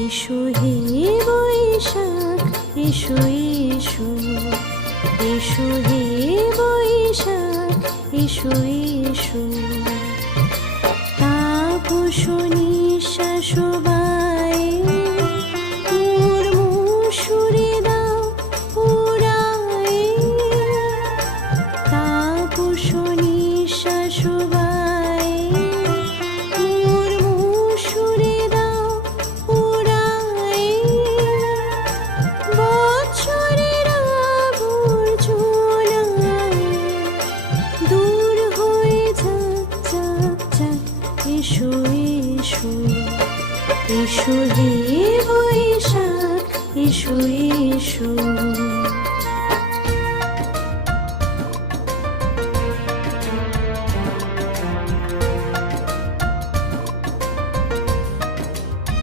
এসো হে বৈশাখ এসো এসো, এসো হে বৈশাখ এসো এসো। তাপস নিঃশ্বাস বায়ে মোর মুষুরে দাও উড়ায়ে। তাপস নিঃশ্বাস বায়ে মোর মুষুরে দাও উড়ায়ে। বৎসরের আবর্জনা দূর হয়ে যাক যাক যাক। এসো এসো, এসো হে বৈশাখ এসো এসো।